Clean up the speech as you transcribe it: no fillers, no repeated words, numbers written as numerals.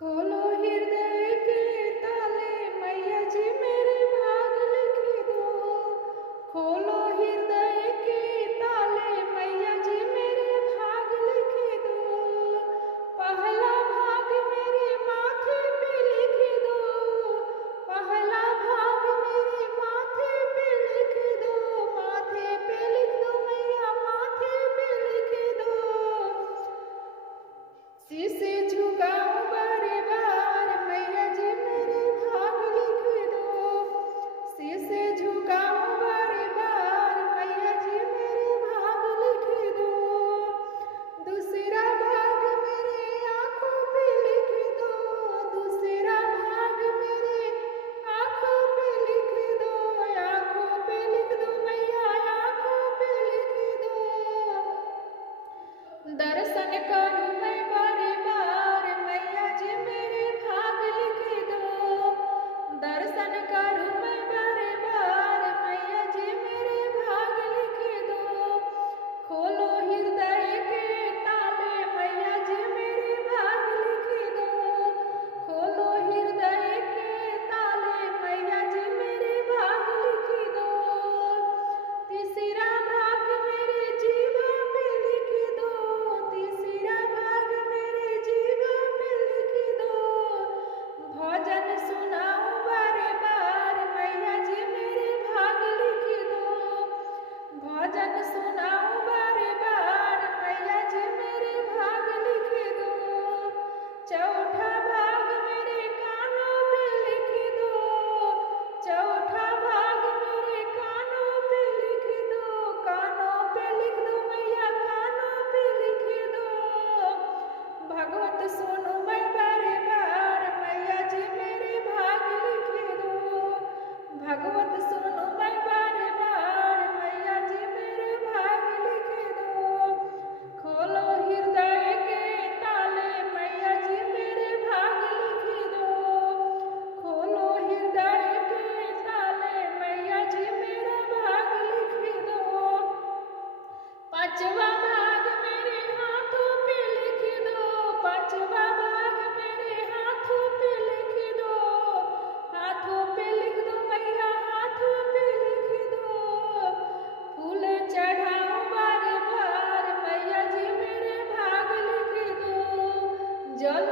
खोलो हृदय के ताले मैया जी मेरे भाग लिख दो। खोलो हृदय के ताले मैया जी मेरे भाग लिख दो। पहला भाग मेरे माथे पे लिख दो। पहला भाग मेरे माथे पे लिख दो। माथे पे लिख दो मैया माथे पे लिख दो। शीशे झुकाओ बारे बार मैया जी मेरे भाग लिख दो। शीशे झुकाओ बारे बार मैया जी मेरे भाग लिख दो। दूसरा भाग मेरे आँखों पे लिख दो। दूसरा भाग मेरे आँखों पे लिख दो। आँखों पे लिख दो मैया आँखों पे लिख दो। दर्शन करूं मैं बारे बार मैया जी मेरे भाग लिख दो। दर्शन करूं मैं बारे बार मैया जी मेरे भाग लिख दो। खोलो हृदय के ताले मैया जी मेरे भाग लिख दो। खोलो हृदय के ताले मैया जी मेरे भाग लिख दो। तीसरा भाग मेरे जीवा पे लिख दो। तीसरा भाग मेरे जीवा पे लिख दो। भजन सुनाओ बारे बार मैया जी मेरे भाग लिख दो। भजन सुनाओ बारे बार मैया जी मेरे भाग लिख दो। चौथा भाग मेरे कानों पे लिख दो। चौथा भाग मेरे कानों पे लिख दो। कानों पे लिख दो मैया कानों पे लिख दो। भगवत सुनो मैं बारे बार मैया जी मेरे भाग लिख दो। भगवत सुनो मैं बारे बार मैया जी मेरे भाग लिख दो। खोलो हृदय के ताले मैया जी मेरे भाग लिख दो। खोलो हृदय के ताले मैया जी मेरा भाग लिख दो। पांचवा भाग मेरे हाथों पे लिख दो। पांचवा भाग मेरे हाथों पे लिख दो। हाथों पे लिख दो मैया हाथों पे लिख दो। फूल चढ़ाओ बारे बार मैया जी मेरे भाग लिख दो। जल